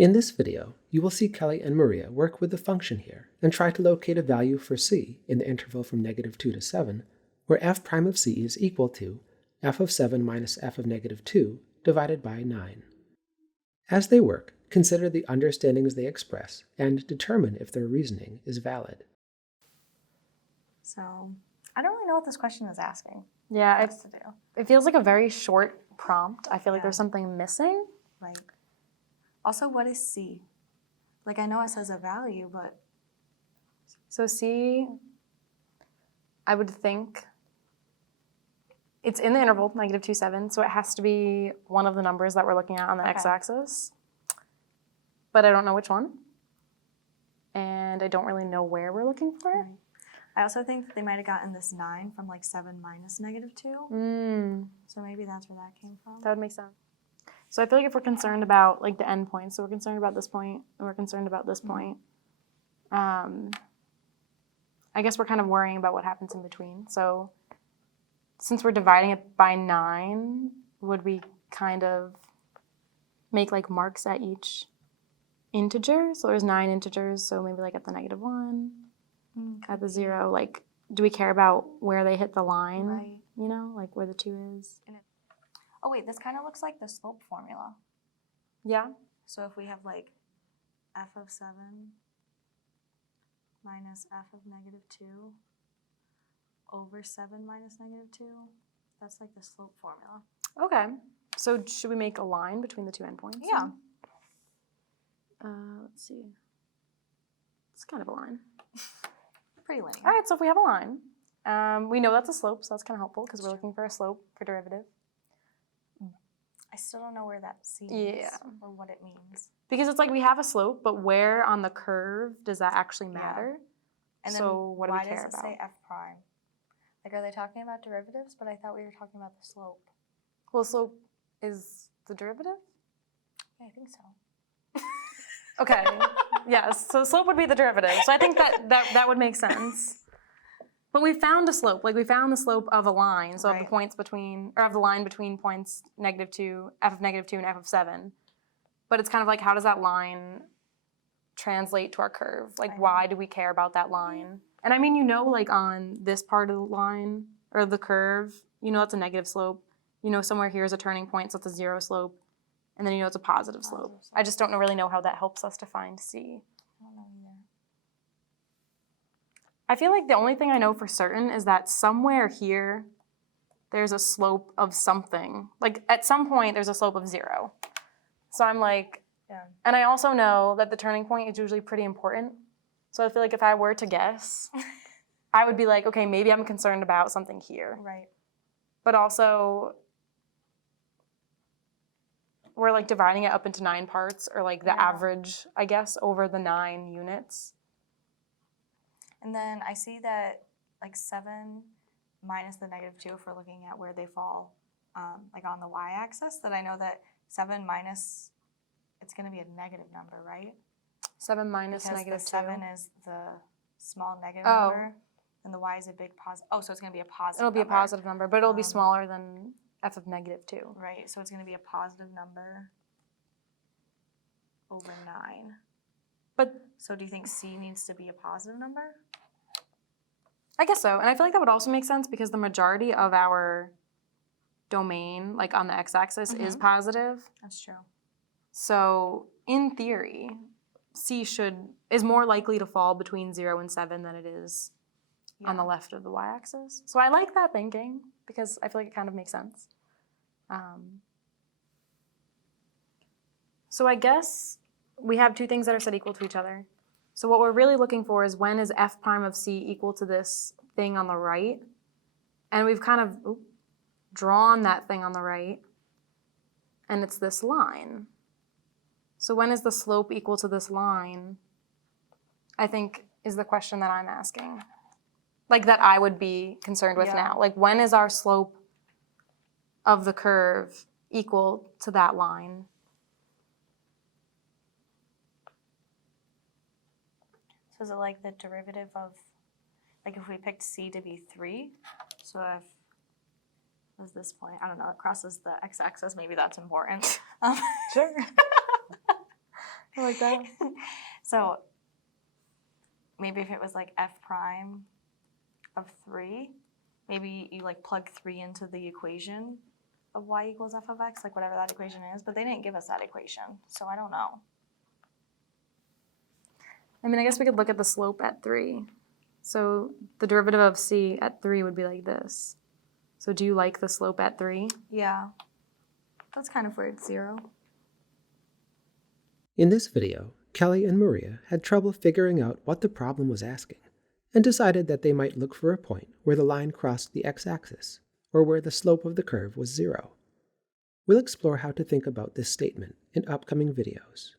In this video, you will see Kelly and Maria work with the function here and try to locate a value for c in the interval from -2 to 7, where f prime of c is equal to f of 7 minus f of -2 divided by 9. As they work, consider the understandings they express and determine if their reasoning is valid. So, I don't really know what this question is asking. Yeah, to do. it feels like a very short prompt. I feel like Yeah. there's something missing. Right. Also, what is C? Like, I know it says a value, but So C, I would think it's in the interval, -2, 7, so it has to be one of the numbers that we're looking at on the x-axis. But I don't know which one. And I don't really know where we're looking for it. Right. I also think that they might have gotten this 9 from like 7 minus -2. So maybe that's where that came from. That would make sense. So I feel like if we're concerned about like the endpoints, so we're concerned about this point and we're concerned about this point, I guess we're kind of worrying about what happens in between. So since we're dividing it by 9, would we kind of make like marks at each integer? So there's 9 integers, so maybe like at the -1, at the 0, like do we care about where they hit the line? Right. You know, like where the 2 is? Oh wait, this kind of looks like the slope formula. Yeah. So if we have like f of 7 minus f of -2 over 7 minus -2, that's like the slope formula. Okay. So should we make a line between the two endpoints? Yeah. Let's see. It's kind of a line. Pretty linear. All right, so if we have a line, we know that's a slope, so that's kind of helpful because we're looking for a slope for derivative. I still don't know where that C Yeah. is or what it means. Because it's like we have a slope, but where on the curve does that actually matter? And so then what do we why care does it about? say f prime? Like, are they talking about derivatives? But I thought we were talking about the slope. Well, slope is the derivative? Yeah, I think so. Okay, yes, so slope would be the derivative. So I think that would make sense. But we found a slope, like we found the slope of a line, so of the points between, or of the line between points -2, f of -2 and f of 7. But it's kind of like, how does that line translate to our curve? Like, why do we care about that line? And I mean, you know, like on this part of the line, or the curve, you know it's a negative slope. You know somewhere here is a turning point, so it's a 0 slope. And then you know it's a positive slope. I just don't really know how that helps us to find C. I don't know either. I feel like the only thing I know for certain is that somewhere here, there's a slope of something. Like at some point, there's a slope of 0. So I'm like, and I also know that the turning point is usually pretty important. So I feel like if I were to guess, I would be like, okay, maybe I'm concerned about something here. Right. But also, we're like dividing it up into 9 parts, or like the average, I guess, over the 9 units. And then I see that like 7 minus the -2, if we're looking at where they fall, like on the y-axis, that I know that 7 minus, it's going to be a negative number, right? 7 minus because -2. the 7 is the small negative number, and the y is a big positive. Oh, so it's going to be a positive It'll be number. a positive number, but it'll be smaller than f of -2. Right, so it's going to be a positive number over 9. But so do you think C needs to be a positive number? I guess so, and I feel like that would also make sense because the majority of our domain, like on the x-axis, is positive. That's true. So in theory, C is more likely to fall between 0 and 7 than it is on the left of the y-axis. So I like that thinking because I feel like it kind of makes sense. So I guess we have two things that are set equal to each other. So what we're really looking for is when is f prime of c equal to this thing on the right? And we've kind of drawn that thing on the right, and it's this line. So when is the slope equal to this line, I think is the question that I'm asking. Like that I would be concerned with now. Like when is our slope of the curve equal to that line? So is it like the derivative of, like if we picked C to be 3, so if it was this point, I don't know, it crosses the x-axis, maybe that's important. Sure. I like that. So maybe if it was like f prime of 3, maybe you like plug 3 into the equation of y equals f of x, like whatever that equation is, but they didn't give us that equation, so I don't know. I mean, I guess we could look at the slope at 3. So the derivative of c at 3 would be like this. So do you like the slope at 3? Yeah, that's kind of weird, 0. In this video, Kelly and Maria had trouble figuring out what the problem was asking, and decided that they might look for a point where the line crossed the x-axis, or where the slope of the curve was 0. We'll explore how to think about this statement in upcoming videos.